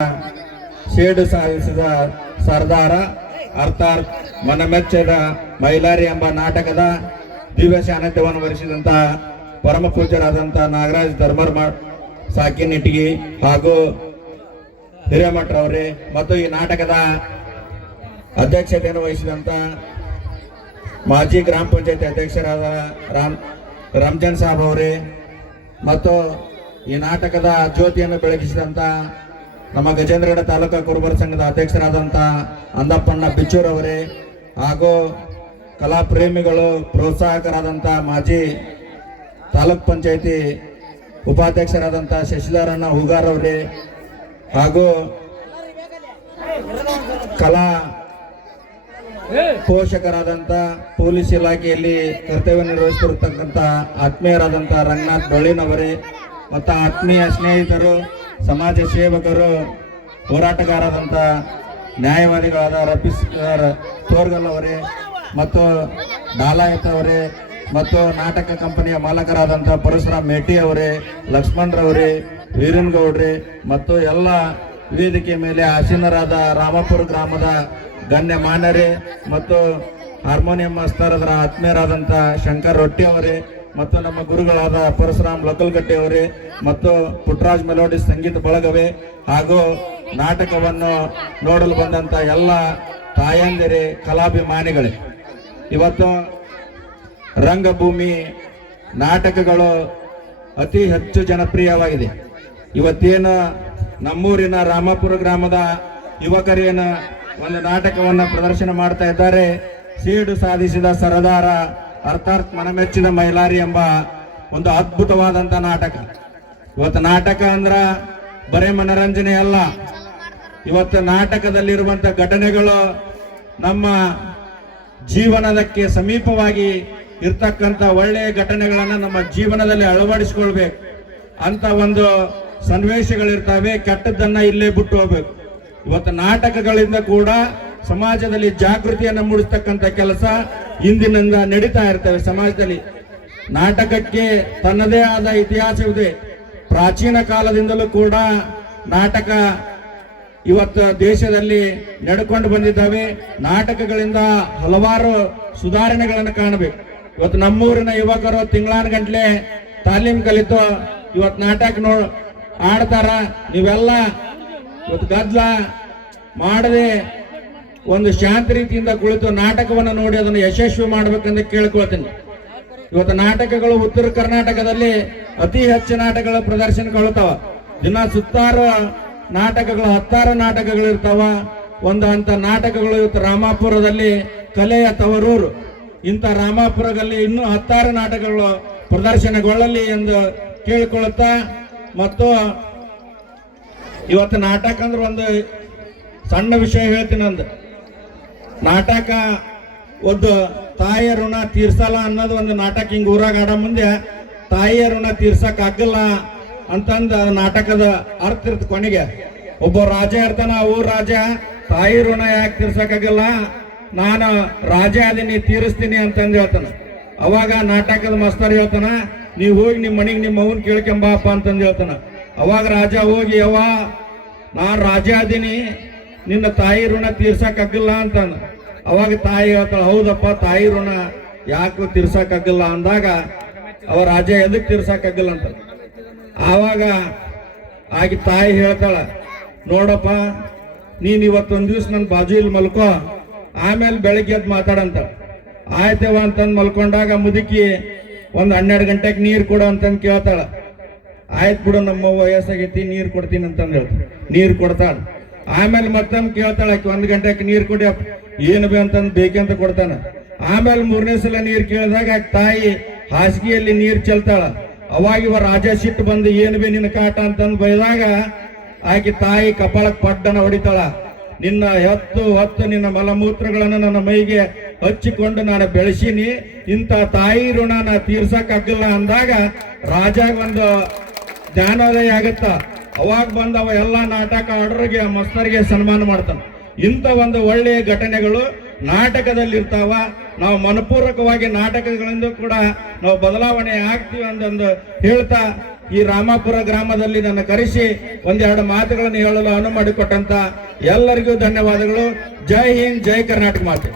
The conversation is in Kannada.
ಸೇಡು ಸಾಧಿಸಿದ ಸರ್ದಾರ ಅರ್ಥಾತ್ ಮನಮೆಚ್ಚದ ಮೈಲಾರಿ ಎಂಬ ನಾಟಕದ ದಿವ್ಯ ಸಾನ್ನಿಧ್ಯವನ್ನು ವಹಿಸಿದಂತ ಪರಮ ಪೂಜ್ಯರಾದಂತ ನಾಗರಾಜ್ ಧರ್ಮರ್ಮ ಸಾಕಿನಿಟ್ಟಿಗಿ ಹಾಗೂ ಹಿರೇಮಠರವರೇ ಮತ್ತು ಈ ನಾಟಕದ ಅಧ್ಯಕ್ಷತೆಯನ್ನು ವಹಿಸಿದಂತ ಮಾಜಿ ಗ್ರಾಮ ಪಂಚಾಯತಿ ಅಧ್ಯಕ್ಷರಾದ ರಂಜಾನ್ ಸಾಬ್ ಅವರೇ ಮತ್ತು ಈ ನಾಟಕದ ಜ್ಯೋತಿಯನ್ನು ಬೆಳಗಿಸಿದಂತ ನಮ್ಮ ಗಜೇಂದ್ರಗಡ ತಾಲೂಕಾ ಕುರುಬರ ಸಂಘದ ಅಧ್ಯಕ್ಷರಾದಂಥ ಅಂದಪ್ಪಣ್ಣ ಬಿಚ್ಚೂರವರೇ ಹಾಗೂ ಕಲಾ ಪ್ರೇಮಿಗಳು ಪ್ರೋತ್ಸಾಹಕರಾದಂಥ ಮಾಜಿ ತಾಲೂಕ್ ಪಂಚಾಯತಿ ಉಪಾಧ್ಯಕ್ಷರಾದಂಥ ಶಶಿಧರಣ್ಣ ಹೂಗಾರವರೇ ಹಾಗೂ ಕಲಾ ಪೋಷಕರಾದಂಥ ಪೊಲೀಸ್ ಇಲಾಖೆಯಲ್ಲಿ ಕರ್ತವ್ಯ ನಿರ್ವಹಿಸುತ್ತಿರತಕ್ಕಂಥ ಆತ್ಮೀಯರಾದಂಥ ರಂಗನಾಥ್ ಡೊಳ್ಳಿನವರೇ ಮತ್ತು ಆತ್ಮೀಯ ಸ್ನೇಹಿತರು ಸಮಾಜ ಸೇವಕರು ಹೋರಾಟಗಾರರಾದಂಥ ನ್ಯಾಯವಾದಿಗಳಾದ ರಫೀಸ್ ತೋರ್ಗಲ್ ಅವರೇ ಮತ್ತು ಡಾಲಾಯತ್ ಅವರೇ ಮತ್ತು ನಾಟಕ ಕಂಪನಿಯ ಮಾಲಕರಾದಂಥ ಪರಶುರಾಮ್ ಮೇಟಿ ಅವರೇ ಲಕ್ಷ್ಮಣರವರೇ ವೀರನ್ಗೌಡ್ರೆ ಮತ್ತು ಎಲ್ಲ ವೇದಿಕೆ ಮೇಲೆ ಆಸೀನರಾದ ರಾಮಪುರ ಗ್ರಾಮದ ಗಣ್ಯ ಮಾನ್ಯರೇ ಮತ್ತು ಹಾರ್ಮೋನಿಯಂ ಮಾಸ್ತರರ ಆತ್ಮೀಯರಾದಂಥ ಶಂಕರ್ ರೊಟ್ಟಿ ಅವರೇ ಮತ್ತು ನಮ್ಮ ಗುರುಗಳಾದ ಪರಶುರಾಮ್ ಲಕ್ಕಲ್ಗಟ್ಟಿ ಅವರೇ ಮತ್ತು ಪುಟ್ಟರಾಜ್ ಮೆಲೋಡಿ ಸಂಗೀತ ಬಳಗವೇ ಹಾಗೂ ನಾಟಕವನ್ನು ನೋಡಲು ಬಂದಂತ ಎಲ್ಲ ತಾಯಂದಿರೇ ಕಲಾಭಿಮಾನಿಗಳೇ, ಇವತ್ತು ರಂಗಭೂಮಿ ನಾಟಕಗಳು ಅತಿ ಹೆಚ್ಚು ಜನಪ್ರಿಯವಾಗಿದೆ. ಇವತ್ತೇನು ನಮ್ಮೂರಿನ ರಾಮಪುರ ಗ್ರಾಮದ ಯುವಕರೇನು ಒಂದು ನಾಟಕವನ್ನು ಪ್ರದರ್ಶನ ಮಾಡ್ತಾ ಇದ್ದಾರೆ. ಸೇಡು ಸಾಧಿಸಿದ ಸರದಾರ ಅರ್ಥಾತ್ ಮನಮೆಚ್ಚಿದ ಮೈಲಾರಿ ಎಂಬ ಒಂದು ಅದ್ಭುತವಾದಂತ ನಾಟಕ. ಇವತ್ತು ನಾಟಕ ಅಂದ್ರ ಬರೇ ಮನರಂಜನೆ ಅಲ್ಲ. ಇವತ್ತು ನಾಟಕದಲ್ಲಿರುವಂತ ಘಟನೆಗಳು ನಮ್ಮ ಜೀವನದಕ್ಕೆ ಸಮೀಪವಾಗಿ ಇರ್ತಕ್ಕಂಥ ಒಳ್ಳೆಯ ಘಟನೆಗಳನ್ನ ನಮ್ಮ ಜೀವನದಲ್ಲಿ ಅಳವಡಿಸಿಕೊಳ್ಬೇಕು ಅಂತ ಒಂದು ಸನ್ನಿವೇಶಗಳಿರ್ತವೆ. ಕೆಟ್ಟದ್ದನ್ನ ಇಲ್ಲೇ ಬಿಟ್ಟು ಹೋಗ್ಬೇಕು. ಇವತ್ತು ನಾಟಕಗಳಿಂದ ಕೂಡ ಸಮಾಜದಲ್ಲಿ ಜಾಗೃತಿಯನ್ನು ಮೂಡಿಸ್ತಕ್ಕಂಥ ಕೆಲಸ ಇಂದಿನಿಂದ ನಡೀತಾ ಇರ್ತವೆ. ಸಮಾಜದಲ್ಲಿ ನಾಟಕಕ್ಕೆ ತನ್ನದೇ ಆದ ಇತಿಹಾಸವಿದೆ. ಪ್ರಾಚೀನ ಕಾಲದಿಂದಲೂ ಕೂಡ ನಾಟಕ ಇವತ್ತು ದೇಶದಲ್ಲಿ ನಡ್ಕೊಂಡು ಬಂದಿದ್ದಾವೆ. ನಾಟಕಗಳಿಂದ ಹಲವಾರು ಸುಧಾರಣೆಗಳನ್ನು ಕಾಣಬೇಕು. ಇವತ್ತು ನಮ್ಮೂರಿನ ಯುವಕರು ತಿಂಗಳಾನುಗಂಟ್ಲೆ ತಾಲೀಮ್ ಕಲಿತು ಇವತ್ತು ನಾಟಕ ಆಡ್ತಾರ. ನೀವೆಲ್ಲ ಇವತ್ತು ಗದ್ದಲ ಮಾಡದೆ ಒಂದು ಶಾಂತ ರೀತಿಯಿಂದ ಕುಳಿತು ನಾಟಕವನ್ನು ನೋಡಿ ಅದನ್ನು ಯಶಸ್ವಿ ಮಾಡ್ಬೇಕಂತ ಕೇಳ್ಕೊಳ್ತೀನಿ. ಇವತ್ತು ನಾಟಕಗಳು ಉತ್ತರ ಕರ್ನಾಟಕದಲ್ಲಿ ಅತಿ ಹೆಚ್ಚು ನಾಟಕಗಳ ಪ್ರದರ್ಶನಗೊಳ್ತಾವ. ದಿನ ಸುತ್ತಾರು ನಾಟಕಗಳು 10 ನಾಟಕಗಳು ಇರ್ತಾವ. ಒಂದು ಅಂತ ನಾಟಕಗಳು ಇವತ್ತು ರಾಮಾಪುರದಲ್ಲಿ ಕಲೆಯ ತವರೂರು. ಇಂಥ ರಾಮಾಪುರದಲ್ಲಿ ಇನ್ನೂ 10 ನಾಟಕಗಳು ಪ್ರದರ್ಶನಗೊಳ್ಳಲಿ ಎಂದು ಕೇಳಿಕೊಳ್ಳುತ್ತಾ, ಮತ್ತು ಇವತ್ತು ನಾಟಕ ಅಂದ್ರೆ ಒಂದು ಸಣ್ಣ ವಿಷಯ ಹೇಳ್ತೀನಿ. ಅಂದ ನಾಟಕ ಒಂದು ತಾಯಿಯ ಋಣ ತೀರ್ಸಲ್ಲ ಅನ್ನೋದು ಒಂದು ನಾಟಕ. ಹಿಂಗ ಊರಾಗ ಆಡೋ ಮುಂದೆ ತಾಯಿಯ ಋಣ ತೀರ್ಸಕ್ ಆಗಲ್ಲ ಅಂತಂದ ನಾಟಕದ ಅರ್ಥ ಇರ್ತ. ಕೊನೆಗೆ ಒಬ್ಬ ರಾಜ ಇರ್ತಾನ. ಊರ್ ರಾಜ ತಾಯಿ ಋಣ ಯಾಕೆ ತೀರ್ಸಕ್ಕಾಗಲ್ಲ, ನಾನು ರಾಜ ಅದೀನಿ ತೀರಿಸ್ತೀನಿ ಅಂತಂದು ಹೇಳ್ತಾನ. ಅವಾಗ ನಾಟಕದ ಮಸ್ತರ್ ಹೇಳ್ತಾನ, ನೀವು ಹೋಗಿ ನಿಮ್ಮ ಮನೆಗೆ ನಿಮ್ಮ ಅವನ್ ಕೇಳ್ಕೊಂಬಾಪ ಅಂತಂದು ಹೇಳ್ತಾನ. ಅವಾಗ ರಾಜ ಹೋಗಿ, ಯವ್ವ ನಾನ್ ರಾಜ ಅದೀನಿ, ನಿನ್ನ ತಾಯಿ ಋಣ ತೀರ್ಸಕ್ಕಾಗಲ್ಲ ಅಂತಂದ. ಅವಾಗ ತಾಯಿ ಹೇಳ್ತಾಳ, ಹೌದಪ್ಪ ತಾಯಿ ಋಣ ಯಾಕೆ ತೀರ್ಸಕ್ಕಾಗಲ್ಲ ಅಂದಾಗ ಅವ ರಾಜ ಎದಕ್ ತೀರ್ಸಕ್ಕಾಗಲ್ಲ ಅಂತ. ಆವಾಗ ಆಗಿ ತಾಯಿ ಹೇಳ್ತಾಳ, ನೋಡಪ್ಪ ನೀನ್ ಇವತ್ತೊಂದ್ ದಿವ್ಸ ನನ್ನ ಬಾಜು ಇಲ್ಲಿ ಮಲ್ಕೋ, ಆಮೇಲೆ ಬೆಳಗ್ಗೆ ಎದ್ದು ಮಾತಾಡಂತ. ಆಯ್ತವ ಅಂತಂದ್ ಮಲ್ಕೊಂಡಾಗ ಮುದುಕಿ ಒಂದ್ 12 ಗಂಟೆಗೆ ನೀರ್ ಕೊಡು ಅಂತಂದ್ ಕೇಳ್ತಾಳ. ಆಯ್ತು ಬಿಡು, ನಮ್ಮ ವಯಸ್ಸಾಗೈತಿ, ನೀರ್ ಕೊಡ್ತೀನಿ ಅಂತಂದ್ ಹೇಳ್ತಾಳ. ನೀರ್ ಕೊಡ್ತಾಳ. ಆಮೇಲೆ ಮತ್ತೊಮ್ಮೆ ಕೇಳ್ತಾಳ, 1 ಗಂಟೆಗೆ ನೀರ್ ಕೊಡಿ ಏನು ಬಿ ಅಂತಂದ್ ಬೇಕಂತ ಕೊಡ್ತಾನ. ಆಮೇಲೆ 3ನೇ ಸಲ ನೀರ್ ಕೇಳಿದಾಗ ತಾಯಿ ಹಾಸಿಗೆಯಲ್ಲಿ ನೀರ್ ಚೆಲ್ತಾಳ. ಅವಾಗ ಇವ ರಾಜ ಸಿಟ್ಟು ಬಂದು ಏನು ಬಿ ನಿನ್ನ ಕಾಟ ಅಂತಂದ್ ಬೈದಾಗ ಆಕೆ ತಾಯಿ ಕಪಾಳಕ್ ಪಡ್ಡನ ಹೊಡಿತಾಳ. ನಿನ್ನ ಹೊತ್ತು ನಿನ್ನ ಮಲಮೂತ್ರಗಳನ್ನು ನನ್ನ ಮೈಗೆ ಹಚ್ಚಿಕೊಂಡು ನಾನು ಬೆಳೆಸೀನಿ, ಇಂಥ ತಾಯಿ ಋಣ ನಾ ತೀರ್ಸಕ್ಕಾಗಲ್ಲ ಅಂದಾಗ ರಾಜ ಒಂದು ಜ್ಞಾನೋದಯ ಆಗತ್ತ. ಅವಾಗ ಬಂದವ ಎಲ್ಲ ನಾಟಕ ಆಡೋರಿಗೆ ಮಸ್ತರಿಗೆ ಸನ್ಮಾನ ಮಾಡ್ತಾನ. ಇಂಥ ಒಂದು ಒಳ್ಳೆಯ ಘಟನೆಗಳು ನಾಟಕದಲ್ಲಿರ್ತಾವ. ನಾವು ಮನಪೂರ್ವಕವಾಗಿ ನಾಟಕಗಳಿಂದ ಕೂಡ ನಾವು ಬದಲಾವಣೆ ಆಗ್ತೀವಿ ಅಂತಂದು ಹೇಳ್ತಾ ಈ ರಾಮಾಪುರ ಗ್ರಾಮದಲ್ಲಿ ನನ್ನ ಕರೆಸಿ ಒಂದೆರಡು ಮಾತುಗಳನ್ನು ಹೇಳಲು ಅನುವು ಮಾಡಿಕೊಟ್ಟಂತ ಎಲ್ಲರಿಗೂ ಧನ್ಯವಾದಗಳು. ಜೈ ಹಿಂದ್, ಜೈ ಕರ್ನಾಟಕ ಮಾತೆ.